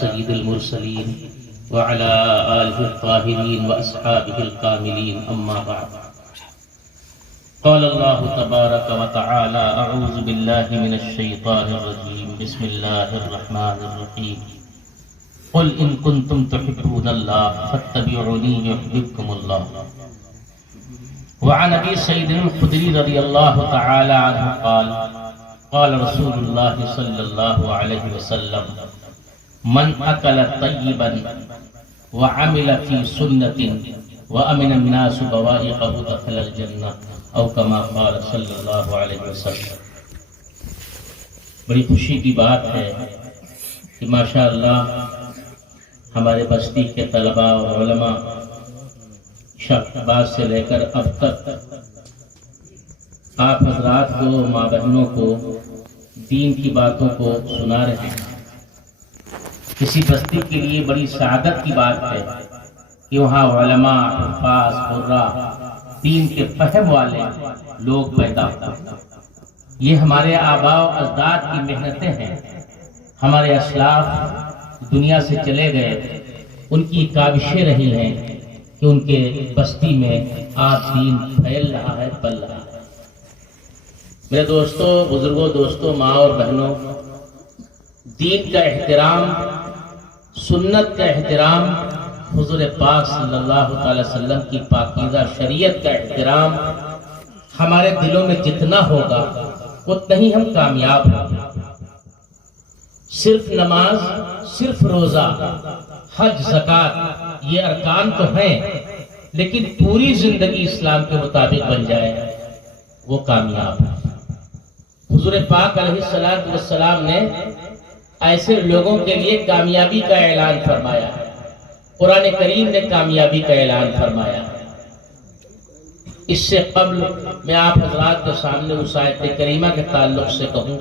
سيد المرسلين وعلى آله الطاهرين وأصحابه الكاملين أما بعد قال الله تبارك وتعالى أعوذ بالله من الشيطان الرجيم بسم الله الرحمن الرحيم قل إن كنتم تحبون الله فاتبعوني يحببكم الله وعن أبي سعيد الخدري رضي الله تعالى عنه قال قال رسول الله صلى الله عليه وسلم من أكل طيبا وعمل في سنة وأمن الناس بوائقه دخل الجنة او كما قال صلی اللہ علیہ وسلم۔ بڑی خوشی کی بات ہے کہ ماشاءاللہ ہمارے بستی کے طلباء اور علماء شباب سے لے کر اب تک آپ حضرات کو، ماں بہنوں کو دین کی باتوں کو سنا رہے ہیں۔ کسی بستی کے لیے بڑی سعادت کی بات ہے کہ وہاں علماء، حفاظ، قراء، دین کے فہم والے لوگ پیدا ہوتے ہیں۔ یہ ہمارے آباء و اجداد کی محنتیں ہیں۔ ہمارے اسلاف دنیا سے چلے گئے، ان کی کاوشیں رہی ہیں کہ ان کے بستی میں آج دین پھیل رہا ہے، پل رہا ہے۔ میرے دوستوں، بزرگوں، دوستوں، ماں اور بہنوں، دین کا احترام، سنت کا احترام، حضور پاک صلی اللہ علیہ وسلم کی پاکیزہ شریعت کا احترام ہمارے دلوں میں جتنا ہوگا اتنا ہی ہم کامیاب ہوں گے۔ صرف نماز، صرف روزہ، حج، زکوٰۃ یہ ارکان تو ہیں، لیکن پوری زندگی اسلام کے مطابق بن جائے وہ کامیاب ہے۔ حضور پاک علیہ السلام نے ایسے لوگوں کے لیے کامیابی کا اعلان فرمایا ہے۔ قرآن کریم نے کامیابی کا اعلان فرمایا۔ اس سے قبل میں آپ حضرات کے سامنے اس آیت کریمہ کے تعلق سے کہوں،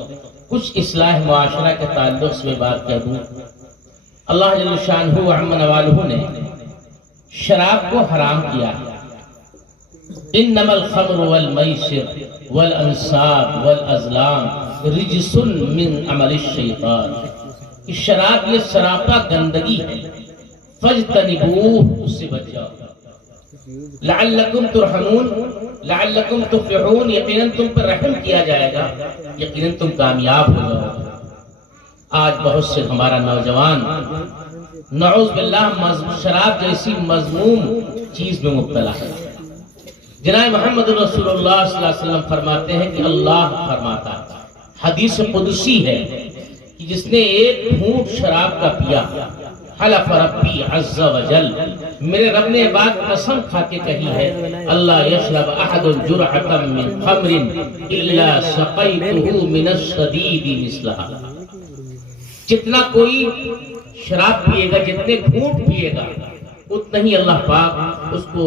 کچھ اصلاح معاشرہ کے تعلق سے بات کہہ دوں۔ اللہ جل شانہ و عم نوالہ نے شراب کو حرام کیا ہے۔ انما الخمر والمیسر والانصاب والازلام رجس من عمل الشیطان۔ شراب یہ سراپا گندگی ہے، فاجتنبوہ، اس سے بچ جاؤ، لعلکم ترحمون، لعلکم تفلحون، یقیناً تم پر رحم کیا جائے گا، یقیناً تم کامیاب ہو جاؤ گے۔ آج بہت سے ہمارا نوجوان نعوذ باللہ شراب جیسی مذموم چیز میں مبتلا ہے۔ جناب محمد رسول اللہ صلی اللہ علیہ وسلم فرماتے ہیں کہ اللہ فرماتا ہے، حدیث قدسی ہے کہ جس نے ایک گھونٹ شراب کا پیا، حلف ربی عز وجل، میرے رب نے بات قسم کھا کے کہی ہے، اللہ یشرب احد جرعۃ من خمر الا سقیتہ من الشدید مثلہا۔ جتنا کوئی شراب پیے گا، جتنے گھونٹ پیے گا، اتنا ہی اللہ پاک اس کو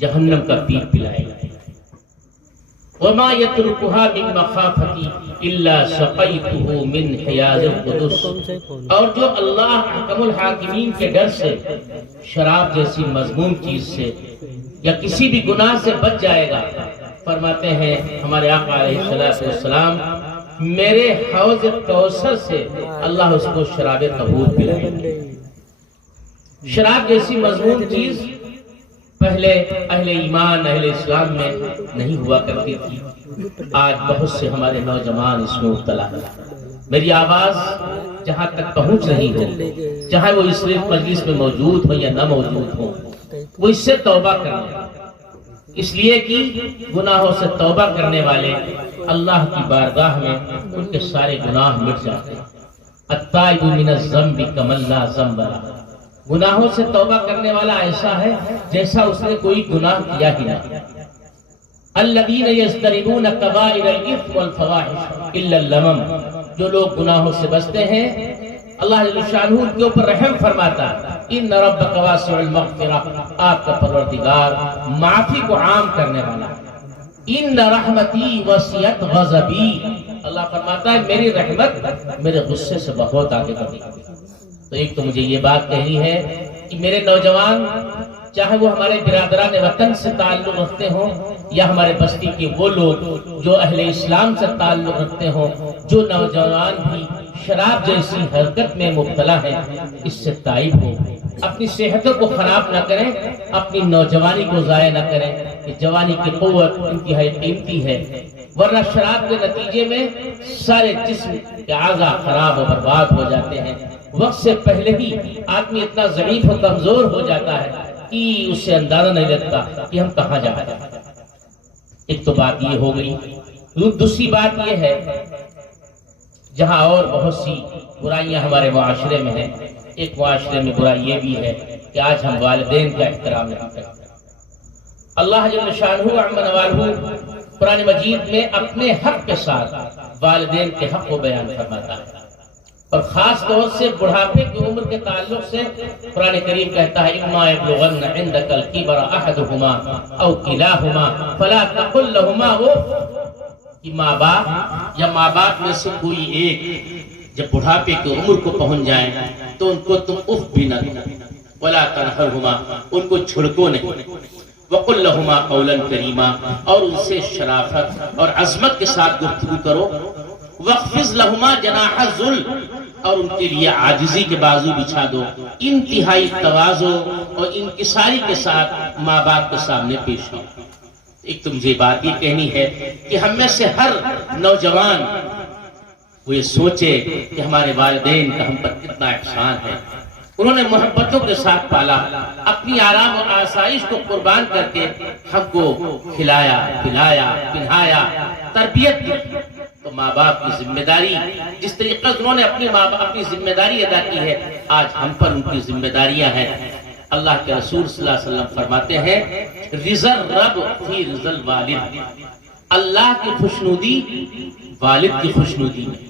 جہنم کا پیپ پلائے گا۔ وما يتركها من مخافتی الا سقیتہ من حیاض القدس، اور جو اللہ حکم الحاکمین کے ڈر سے شراب جیسی مذموم چیز سے یا کسی بھی گناہ سے بچ جائے گا، فرماتے ہیں ہمارے آقا علیہ السلام، میرے حوض کوثر سے اللہ اس کو شراب طہور پلائیں گے۔ شراب جیسی مذموم چیز پہلے اہل ایمان، اہل اسلام میں نہیں ہوا کرتی تھی، آج بہت سے ہمارے نوجوان اس میں مبتلا ہیں۔ میری آواز جہاں تک پہنچ رہی ہو، چاہے وہ اس مجلس میں موجود ہو یا نہ موجود ہو، وہ اس سے توبہ کریں، اس لیے کہ گناہوں سے توبہ کرنے والے اللہ کی بارگاہ میں ان کے سارے گناہ مٹ جاتے ہیں۔ التائب من الذنب کمن لا ذنب لہ، گناہوں سے توبہ کرنے والا ایسا ہے جیسا اس نے کوئی گناہ کیا ہی نہ۔ الذین یجتنبون کبائر الاثم والفواحش الا اللمم، جو لوگ گناہوں سے بچتے ہیں اللہ جل شانہ ان کے اوپر رحم فرماتا ہے۔ ان ربک واسع المغفرہ، آپ کا پروردگار معافی کو عام کرنے والا ہے۔ ان رحمتی وسعت غضبی، اللہ فرماتا ہے میری رحمت میرے غصے سے بہت آگے بڑھی۔ تو ایک تو مجھے یہ بات کہنی ہے کہ میرے نوجوان، چاہے وہ ہمارے برادران وطن سے تعلق رکھتے ہوں یا ہمارے بستی کے وہ لوگ جو اہل اسلام سے تعلق رکھتے ہوں، جو نوجوان بھی شراب جیسی حرکت میں مبتلا ہیں اس سے تائب ہو، اپنی صحتوں کو خراب نہ کریں، اپنی نوجوانی کو ضائع نہ کریں، کہ جوانی کی قوت انتہائی قیمتی ہے، ورنہ شراب کے نتیجے میں سارے جسم کے اعضاء خراب و برباد ہو جاتے ہیں۔ وقت سے پہلے ہی آدمی اتنا ضعیف و کمزور ہو جاتا ہے کہ اس سے اندازہ نہیں لگتا کہ ہم کہاں جا رہے ہیں۔ ایک تو بات یہ ہو گئی، دوسری بات یہ ہے جہاں اور بہت سی برائیاں ہمارے معاشرے میں ہیں، ایک معاشرے میں برائی یہ بھی ہے کہ آج ہم والدین کا احترام نہیں کرتے۔ اللہ جل شانہ عم نوالہ قرآن مجید میں اپنے حق کے ساتھ والدین کے حق کو بیان فرماتا ہے، اور خاص طور سے بڑھاپے کی عمر کے تعلق سے قرآن کریم کہتا ہے اما یبلغن عندک الکبر احدہما او کلاہما فلا تقل لہما اف، کہ ماں باپ یا ماں باپ میں سے کوئی ایک جب بڑھاپے کی عمر کو پہنچ جائیں تو ان کو تم اف بھی نہ دو، ولا تنہرہما، ان کو چھڑکو نہیں، وقل لہما قولا کریما، اور ان سے شرافت اور عظمت کے ساتھ گفتگو کرو، وَاخْفِضْ لَهُمَا جَنَاحَ الذُّلِّ، اور ان کے لیے عاجزی کے بازو بچھا دو، انتہائی تواضع اور انکساری کے ساتھ ماں باپ کے سامنے پیش ہو۔ ایک تو مجھے بات یہ کہنی ہے کہ ہم میں سے ہر نوجوان وہ یہ سوچے کہ ہمارے والدین کا ہم پر کتنا احسان ہے، انہوں نے محبتوں کے ساتھ پالا، اپنی آرام اور آسائش کو قربان کر کے ہم کو کھلایا پلایا پہنایا تربیت دی۔ تو ماں باپ کی ذمہ داری جس طریقے سے انہوں نے اپنی ذمہ داری ادا کی ہے، آج ہم پر ان کی ذمہ داریاں ہیں۔ اللہ کے رسول صلی اللہ علیہ وسلم فرماتے ہیں رضا الرب فی رضا الوالد، اللہ کی خوشنودی والد کی خوشنودی میں،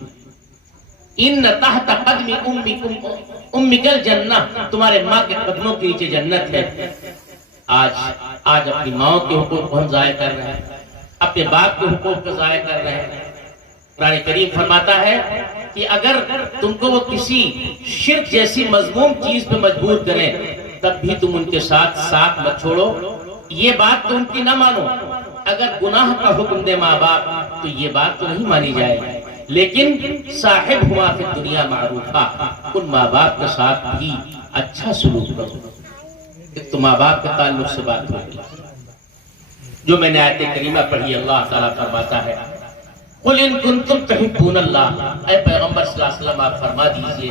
ان تحت قدم امک الجنہ، تمہارے ماں کے قدموں کے نیچے جنت ہے۔ آج اپنی ماں کے حقوق کو ہم ضائع کر رہے ہیں، اپنے باپ کے حقوق کو ضائع کر رہے ہیں۔ قرآن کریم فرماتا ہے کہ اگر تم کو وہ کسی شرک جیسی مذموم چیز پہ مجبور کریں تب بھی تم ان کے ساتھ ساتھ مت چھوڑو، یہ بات تو ان کی نہ مانو۔ اگر گناہ کا حکم دے ماں باپ تو یہ بات تو نہیں مانی جائے گی، لیکن صاحب ہوا فی الدنیا معروفہ، ان ماں باپ کے ساتھ بھی اچھا سلوک کرو۔ ایک تو ماں باپ کے تعلق سے بات ہوگی، جو میں نے آیت کریمہ پڑھی، اللہ تعالیٰ فرماتا ہے قُلْ إِن كُنتُمْ تُحِبُّونَ اللَّهَ، اے پیغمبر صلی اللہ علیہ وسلم آپ فرما دیجئے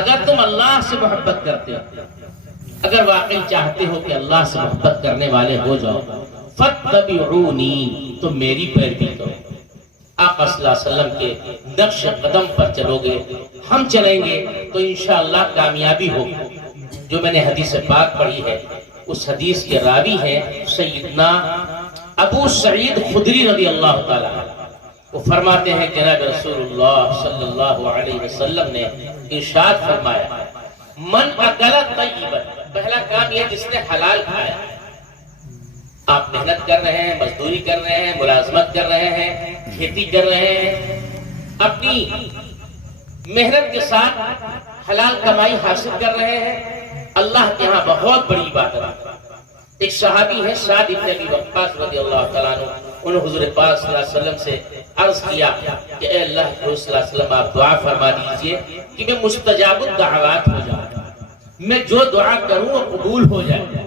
اگر تم اللہ سے محبت کرتے ہو، اگر واقعی چاہتے ہو کہ اللہ سے محبت کرنے والے ہو جاؤ، فَاتَّبِعُونِي، تم میری پیروی کرو۔ آقا صلی اللہ علیہ وسلم کے نقش قدم پر چلو گے، ہم چلیں گے تو انشاءاللہ کامیابی ہوگی۔ جو میں نے حدیث پاک پڑھی ہے اس حدیث کے راوی ہیں سیدنا ابو سعید خدری رضی اللہ تعالیٰ عنہ، وہ فرماتے ہیں جناب رسول اللہ صلی اللہ علیہ وسلم نے ارشاد فرمایا من اکل طیبا، پہلا کام یہ جس نے حلال کھایا۔ آپ محنت کر رہے ہیں، مزدوری کر رہے ہیں، ملازمت کر رہے ہیں، کھیتی کر رہے ہیں، اپنی محنت کے ساتھ حلال کمائی حاصل کر رہے ہیں، اللہ کے ہاں بہت بڑی عبادت ہے۔ ایک صحابی ہے سعد بن ابی وقاص رضی اللہ تعالیٰ عنہ، انہوں نے حضور پاک صلی اللہ علیہ وسلم سے عرض کیا کہ اے اللہ کے رسول صلی اللہ علیہ وسلم آپ دعا فرما دیجئے کہ میں مستجاب الدعوات ہو جاؤں، میں جو دعا کروں وہ قبول ہو جائے۔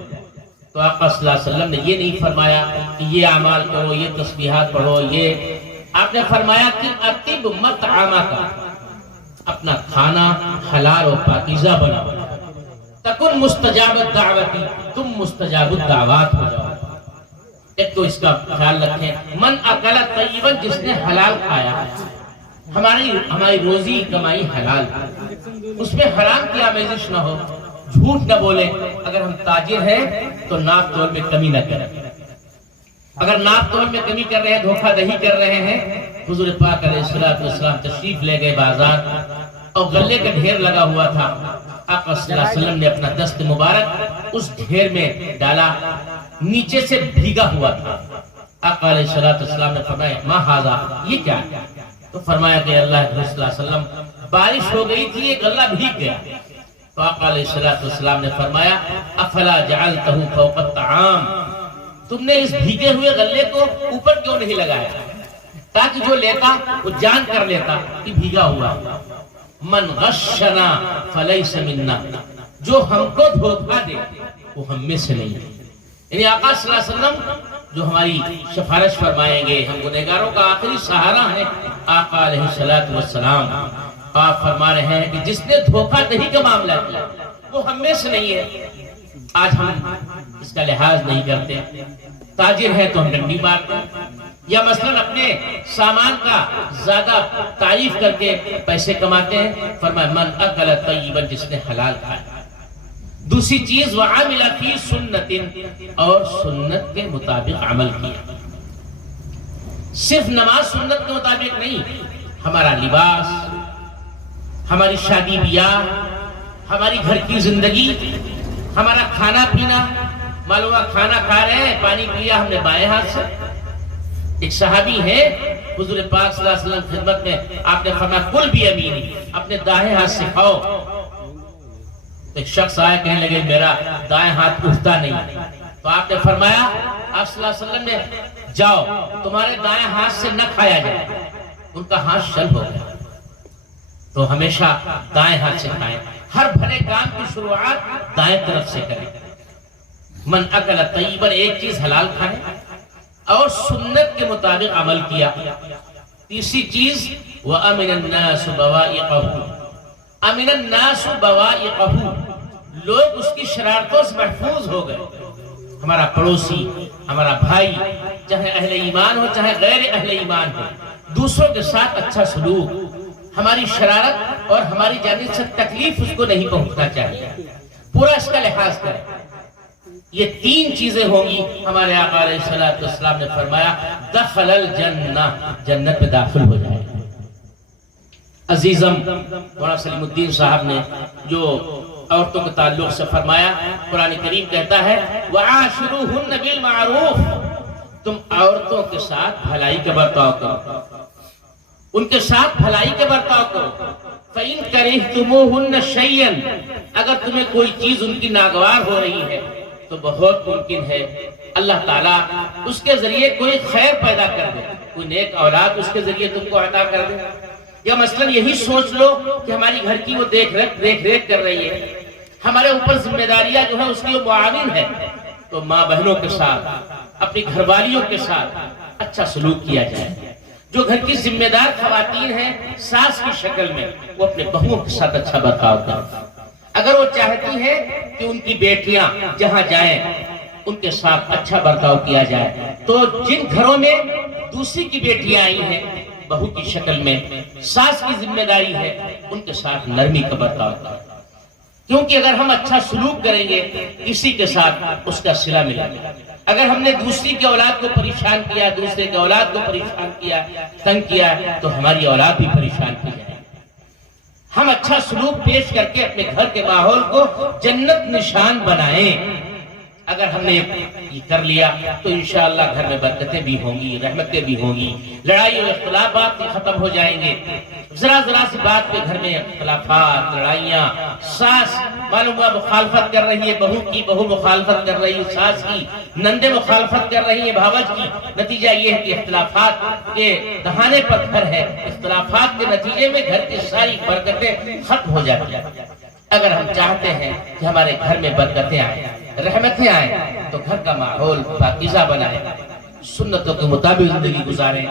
تو آقا صلی اللہ علیہ وسلم نے یہ نہیں فرمایا کہ یہ اعمال کرو، یہ تسبیحات پڑھو، یہ آپ نے فرمایا کہ اطب مطعمک، اپنا کھانا حلال و پاکیزہ بناؤ، تکن مستجاب الدعوتی، تم مستجاب الدعوات ہو جاؤ۔ ایک تو اس کا خیال رکھیں من اکل طیبا، جس نے حلال کھایا، ہماری روزی کمائی حلال، اس میں حرام کی آمیزش نہ ہو، جھوٹ نہ بولے، اگر ہم تاجر ہیں تو ناپ تول میں کمی نہ کریں، اگر ناپ تول میں کمی کر رہے ہیں، دھوکہ دہی کر رہے ہیں۔ حضور پاک علیہ السلام تشریف لے گئے بازار اور غلے کا ڈھیر لگا ہوا تھا، آقا صلی اللہ علیہ وسلم نے اپنا دست مبارک اس ڈھیر میں ڈالا، نیچے سے بھیگا ہوا تھا۔ آقا علیہ السلام نے فرمایا ما ھذا، یہ کیا ہے؟ تو فرمایا کہ اللہ کے رسول صلی اللہ علیہ وسلم بارش ہو گئی تھی، یہ غلہ بھیگ گیا۔ تو آقا علیہ السلام نے فرمایا افلا جعلتہ فوق الطعام، تم نے اس بھیگے ہوئے غلے کو اوپر کیوں نہیں لگایا تاکہ جو لیتا وہ جان کر لیتا کہ بھیگا ہوا۔ من غشنا فلیس منا، جو ہم کو دھوکہ دے وہ ہم میں سے نہیں ہے۔ یعنی آقا صلی اللہ علیہ وسلم جو ہماری سفارش فرمائیں گے، ہم گنہگاروں کا آخری سہارا ہے آقا علیہ السلام، آپ فرما رہے ہیں کہ جس نے دھوکہ دہی کا معاملہ کیا وہ ہم میں سے نہیں ہے۔ آج ہم اس کا لحاظ نہیں کرتے، تاجر ہے تو ہم ڈنڈی مارتے ہیں، یا مثلا اپنے سامان کا زیادہ تعریف کر کے پیسے کماتے ہیں۔ فرمایا من اکل طیبا، جس نے حلال کھایا۔ دوسری چیز وعمل فی سنت، اور سنت کے مطابق عمل کیا۔ صرف نماز سنت کے مطابق نہیں، ہمارا لباس، ہماری شادی بیاہ، ہماری گھر کی زندگی، ہمارا کھانا پینا، معلوم کھانا کھا رہے ہیں، پانی پیا ہم نے بائیں ہاتھ سے۔ ایک صحابی ہے حضور پاک صلی اللہ علیہ وسلم خدمت میں، آپ نے فرمایا کل بھی امینی، اپنے دائیں ہاتھ سے کھاؤ۔ ایک شخص آیا کہنے لگے میرا دائیں ہاتھ اٹھتا نہیں، تو آپ نے فرمایا، آپ صلی اللہ علیہ وسلم نے، جاؤ تمہارے دائیں ہاتھ سے نہ کھایا جائے۔ ان کا ہاتھ شل ہو گیا۔ تو ہمیشہ دائیں ہاتھ سے کھائیں، ہر بھلے کام کی شروعات دائیں طرف سے کریں۔ من اکل طیبا، ایک چیز حلال کھائیں اور سنت کے مطابق عمل کیا۔ تیسری چیز وَأَمِنَ النَّاسُ بَوَائِقَهُ، امن الناس بوائقہ، لوگ اس کی شرارتوں سے محفوظ ہو گئے۔ ہمارا پڑوسی، ہمارا بھائی، چاہے اہل ایمان ہو چاہے غیر اہل ایمان ہو، دوسروں کے ساتھ اچھا سلوک، ہماری شرارت اور ہماری جانب سے تکلیف اس کو نہیں پہنچنا چاہیے، پورا اس کا لحاظ کریں۔ یہ تین چیزیں ہوں گی، ہمارے آقا علیہ السلام نے فرمایا دخل الجنہ، جنت میں داخل ہو جائے۔ عزیزم مولانا سلیم الدین صاحب نے جو عورتوں کے تعلق سے فرمایا، قرآن کریم کہتا ہے وَعَاشِرُوهُنَّ بِالْمَعْرُوفِ، تم عورتوں کے ساتھ بھلائی کا برتاؤ کرو، ان کے ساتھ بھلائی کا برتاؤ کرو۔ فَإِن كَرِهْتُمُوهُنَّ شَيْئًا، اگر تمہیں کوئی چیز ان کی ناگوار ہو رہی ہے تو بہت ممکن ہے اللہ تعالیٰ اس کے ذریعے کوئی خیر پیدا کر دے، کوئی نیک اولاد اس کے ذریعے تم کو عطا کر دے۔ یا مثلا یہی سوچ لو کہ ہماری گھر کی وہ دیکھ ریکھ کر رہی ہے، ہمارے اوپر ذمہ داریاں جو ہے اس کی وہ معاون ہے، تو ماں بہنوں کے ساتھ، اپنی گھر والیوں کے ساتھ اچھا سلوک کیا جائے۔ جو گھر کی ذمہ دار خواتین ہیں ساس کی شکل میں، وہ اپنے بہوؤں کے ساتھ اچھا برتاؤ کریں۔ اگر وہ چاہتی ہے کہ ان کی بیٹیاں جہاں جائیں ان کے ساتھ اچھا برتاؤ کیا جائے، تو جن گھروں میں دوسری کی بیٹیاں آئی ہیں بہو کی شکل میں، ساس کی ذمہ داری ہے ان کے ساتھ نرمی کا برتاؤ کریں، کیونکہ اگر ہم اچھا سلوک کریں گے کسی کے ساتھ اس کا صلہ ملے گا۔ اگر ہم نے دوسری کی اولاد کو پریشان کیا، دوسرے کی اولاد کو پریشان کیا، تنگ کیا، تو ہماری اولاد بھی پریشان کی جائے۔ ہم اچھا سلوک پیش کر کے اپنے گھر کے ماحول کو جنت نشان بنائیں۔ اگر ہم نے یہ کر لیا تو انشاءاللہ گھر میں برکتیں بھی ہوں گی، رحمتیں بھی ہوں گی، لڑائی اور اختلافات بھی ختم ہو جائیں گے۔ ذرا سی بات پہ گھر میں اختلافات، لڑائیاں، ساس معلوم ہوا مخالفت کر رہی ہے بہو کی، بہو مخالفت کر رہی ہے ساس کی، نندے مخالفت کر رہی ہے بھاوج کی، نتیجہ یہ ہے کہ اختلافات کے دہانے پر گھر ہے، اختلافات کے نتیجے میں گھر کی ساری برکتیں ختم ہو جاتی ہیں۔ اگر ہم چاہتے ہیں کہ ہمارے گھر میں برکتیں آئیں، رحمتیں آئیں، تو گھر کا ماحول پاکیزہ بنائیں، سنتوں کے مطابق زندگی گزاریں۔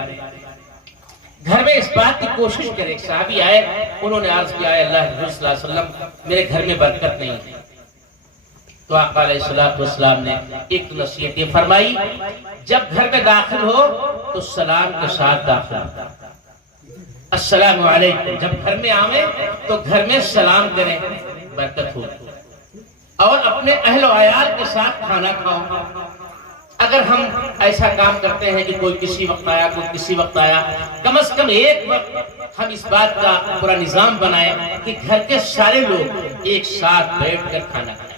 گھر میں اس بات کی کوشش کریں۔ صحابی آئے، انہوں نے عرض کیا اللہ حضور صلی اللہ علیہ وسلم میرے گھر میں برکت نہیں ہے، تو آقا علیہ السلام نے ایک نصیحت یہ فرمائی، جب گھر میں داخل ہو تو سلام کے ساتھ داخل ہو، السلام علیکم۔ جب گھر میں آویں تو گھر میں سلام کریں، برکت ہو۔ اور اپنے اہل و عیال کے ساتھ کھانا کھاؤ۔ اگر ہم ایسا کام کرتے ہیں کہ کوئی کسی وقت آیا، کوئی کسی وقت آیا، کم از کم ایک وقت ہم اس بات کا پورا نظام بنائیں کہ گھر کے سارے لوگ ایک ساتھ بیٹھ کر کھانا کھائیں،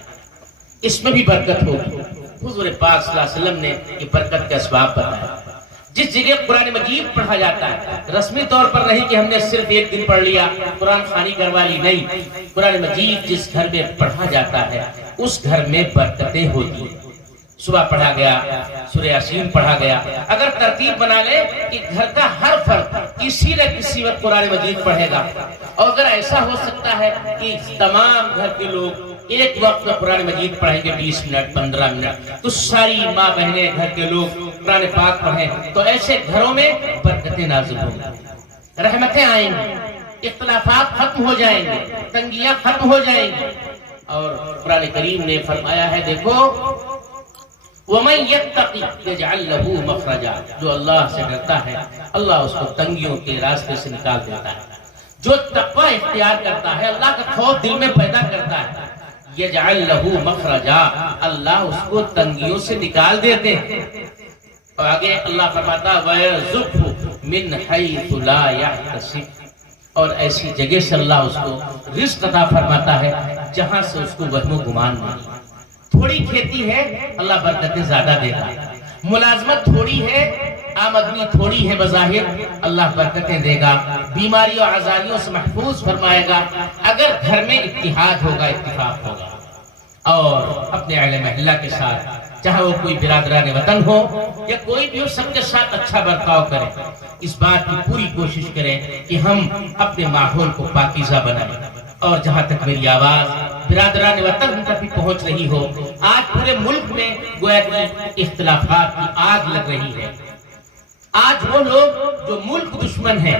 اس میں بھی برکت ہوگی۔ حضور پاک صلی اللہ علیہ وسلم نے یہ برکت کا اسباب بتایا۔ جس جگہ قرآن مجید پڑھا جاتا ہے، رسمی طور پر نہیں کہ ہم نے صرف ایک دن پڑھ لیا، قرآن خوانی کروا لی، نہیں، قرآن مجید جس گھر میں پڑھا جاتا ہے اس گھر میں برکتیں ہوتی ہیں، صبح پڑھا گیا، سورہ یاسین پڑھا گیا۔ اگر ترتیب بنا لے کہ گھر کا ہر فرد کسی نہ کسی وقت قرآن مجید پڑھے گا، اور اگر ایسا ہو سکتا ہے کہ تمام گھر کے لوگ ایک وقت میں قرآن مجید پڑھیں گے 20 منٹ 15 منٹ، تو ساری ماں بہنیں گھر کے لوگ قرآن پاک پڑھیں تو ایسے گھروں میں برکتیں نازل ہوں گی، رحمتیں آئیں گی، اختلافات ختم ہو جائیں گے، تنگیاں ختم ہو جائیں گی۔ اور قرآن کریم نے فرمایا ہے، دیکھو وَمَن يَتَّقِ يَجْعَل لَّهُ مَخْرَجًا، جو اللہ سے ڈرتا ہے اللہ اس کو تنگیوں کے راستے سے نکال دیتا ہے۔ جو تقوی اختیار کرتا ہے، اللہ کا خوف دل میں پیدا کرتا ہے، یجعل لہ مخرجا، اللہ اس کو تنگیوں سے نکال دیتے ہیں۔ اور آگے اللہ فرماتا وَيَرْزُقْهُ مِنْ حَيْثُ لَا يَحْتَسِبُ، اور ایسی جگہ سے اللہ اس کو رزق عطا فرماتا ہے جہاں سے اس کو وہم و گمان نہیں۔ تھوڑی کھیتی ہے اللہ برکتیں زیادہ دیتا ہے، ملازمت تھوڑی ہے، آمدنی تھوڑی ہے بظاہر، اللہ برکتیں دے گا، بیماری اور عذاریوں سے محفوظ فرمائے گا اگر گھر میں اتحاد ہوگا، اتفاق ہوگا، اور اپنے اہل محلہ کے ساتھ، چاہے وہ کوئی برادران وطن ہو یا کوئی بھی ہو، سب کے ساتھ اچھا برتاؤ کرے۔ اس بات کی پوری کوشش کریں کہ ہم اپنے ماحول کو پاکیزہ بنائیں۔ اور جہاں تک میری آواز برادران وطن تک بھی پہنچ رہی ہو، آج پورے ملک میں گویا کہ اختلافات کی آگ لگ رہی ہے۔ آج وہ لوگ جو ملک دشمن ہیں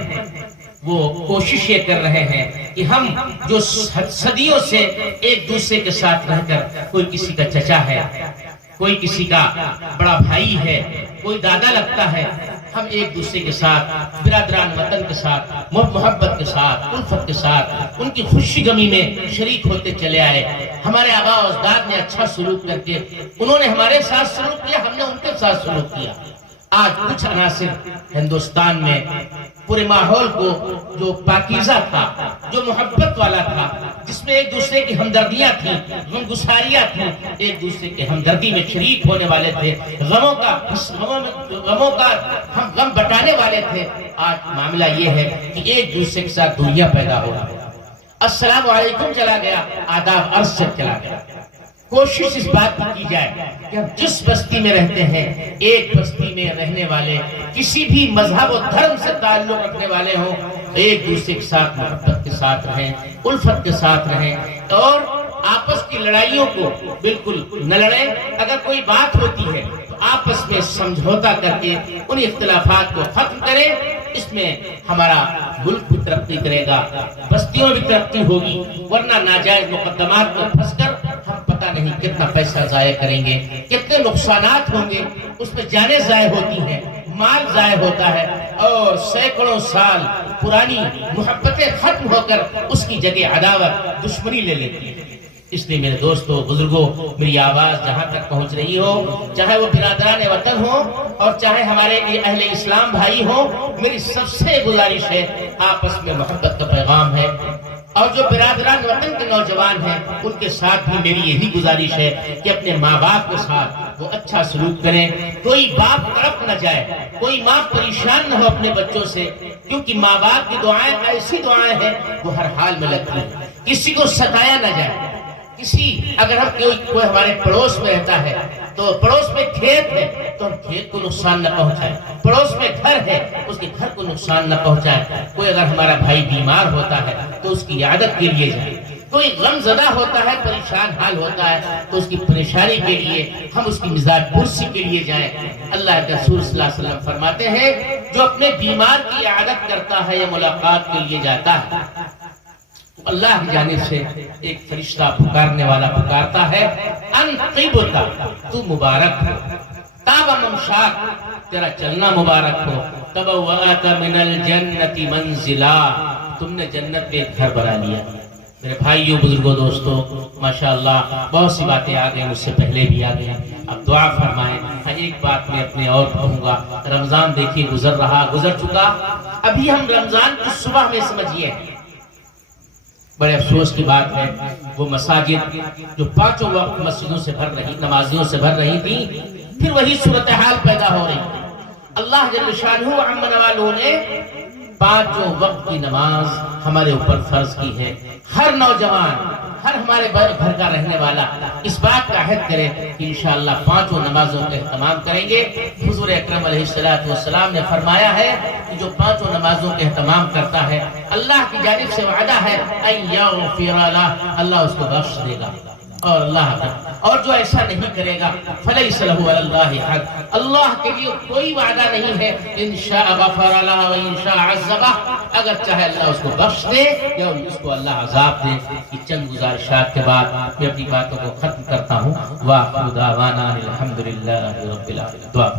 وہ کوشش یہ کر رہے ہیں کہ ہم جو صدیوں سے ایک دوسرے کے ساتھ رہ کر، کوئی کسی کا چچا ہے، کوئی کسی کا بڑا بھائی ہے، کوئی دادا لگتا ہے، ہم ایک دوسرے کے ساتھ، برادران وطن کے ساتھ، محبت کے ساتھ، الفت کے ساتھ ان کی خوشی غمی میں شریک ہوتے چلے آئے۔ ہمارے آباء و اجداد نے اچھا سلوک کر کے، انہوں نے ہمارے ساتھ سلوک کیا، ہم نے ان کے ساتھ سلوک کیا۔ آج کچھ عناصر ہندوستان میں پورے ماحول کو جو پاکیزہ تھا، جو محبت والا تھا، جس میں ایک دوسرے کی ہمدردیاں تھیں، غمگساریاں تھیں، ایک دوسرے کے ہمدردی میں شریک ہونے والے تھے، غموں کا ہم غم بٹانے والے تھے، آج معاملہ یہ ہے کہ ایک دوسرے کے ساتھ دنیا پیدا ہو رہا ہے، السلام علیکم چلا گیا، آداب عرض سے چلا گیا۔ کوشش اس بات کی جائے کہ ہم جس بستی میں رہتے ہیں، ایک بستی میں رہنے والے کسی بھی مذہب و دھرم سے تعلق رکھنے والے ہوں، ایک دوسرے کے ساتھ محبت کے ساتھ رہیں، الفت کے ساتھ رہیں، اور آپس کی لڑائیوں کو بالکل نہ لڑیں۔ اگر کوئی بات ہوتی ہے تو آپس میں سمجھوتا کر کے ان اختلافات کو ختم کریں، اس میں ہمارا ملک بھی ترقی کرے گا، بستیوں بھی ترقی ہوگی، ورنہ ناجائز مقدمات میں پھنس کر ہم پتہ نہیں کتنا پیسہ ضائع کریں گے، کتنے نقصانات ہوں گے، اس میں جانیں ضائع ہوتی ہیں، مال ضائع ہوتا ہے، اور سینکڑوں سال پرانی محبتیں ختم ہو کر اس کی جگہ عداوت، دشمنی لے لیتی ہے۔ اس لیے میرے دوستو، بزرگوں، میری آواز جہاں تک پہنچ رہی ہو، چاہے وہ برادران وطن ہو اور چاہے ہمارے اہل اسلام بھائی ہو، میری سب سے گزارش ہے، آپس میں محبت کا پیغام ہے۔ اور جو برادران وطن کے نوجوان ہیں، ان کے ساتھ بھی میری یہی گزارش ہے کہ اپنے ماں باپ کے ساتھ وہ اچھا سلوک کریں، کوئی باپ تڑپ نہ جائے، کوئی ماں پریشان نہ ہو اپنے بچوں سے، کیونکہ ماں باپ کی دعائیں ایسی دعائیں ہیں وہ ہر حال میں لگتی ہیں۔ کسی کو ستایا نہ جائے، اگر ہم کوئی ہمارے پڑوس میں رہتا ہے تو پڑوس میں کھیت ہے تو ہم کھیت کو نقصان نہ پہنچائیں، پڑوس میں گھر ہے اس کے گھر کو نقصان نہ پہنچائیں، کوئی اگر ہمارا بھائی بیمار ہوتا ہے تو اس کی عیادت کے لیے جائیں، کوئی غم زدہ ہوتا ہے، پریشان حال ہوتا ہے تو اس کی پریشانی کے لیے ہم اس کی مزاج پرسی کے لیے جائیں۔ اللہ کے رسول صلی اللہ علیہ وسلم فرماتے ہیں، جو اپنے بیمار کی عیادت کرتا ہے یا ملاقات کے لیے جاتا ہے، اللہ کی جانب سے ایک فرشتہ پکارنے والا پکارتا ہے، ان طیبتا، تو مبارک ہو، تاب ممشاک، تیرا چلنا مبارک ہو، تبوأت من الجنت منزلا، تم نے جنت میں گھر بنا لیا۔ میرے بھائیوں، بزرگوں، دوستوں، ماشاءاللہ بہت سی باتیں آ گئی، مجھ سے پہلے بھی آ گئی، اب دعا فرمائیں۔ ایک بات میں اپنے اور کہوں گا، رمضان دیکھیے گزر چکا، ابھی ہم رمضان کی صبح میں سمجھیے، بڑے افسوس کی بات ہے، وہ مساجد جو پانچوں وقت مسجدوں سے بھر رہی، نمازیوں سے بھر رہی تھی، پھر وہی صورتحال پیدا ہو رہی۔ اللہ جل شانہ عم نوالہ نے پانچوں وقت کی نماز ہمارے اوپر فرض کی ہے۔ ہر نوجوان، ہر ہمارے گھر کا رہنے والا اس بات کا عہد کرے کہ انشاءاللہ 5 نمازوں کا اہتمام کریں گے۔ حضور اکرم علیہ السلام نے فرمایا ہے کہ جو 5 نمازوں کا اہتمام کرتا ہے اللہ کی جانب سے وعدہ ہے ان یغفر لہ، اللہ اس کو بخش دے گا۔ اور جو ایسا نہیں کرے گا فلیس لہ علی اللہ حق، اللہ کے لیے کوئی وعدہ نہیں ہے ان شاء غفر لہ و ان شاء عذبہ، اگر چاہے اللہ اس کو بخش دے یا اس کو اللہ عذاب دے۔ یہ چند گزارشات کے بعد میں اپنی باتوں کو ختم کرتا ہوں۔ وآخر دعوانا الحمدللہ رب العالمین۔ دعا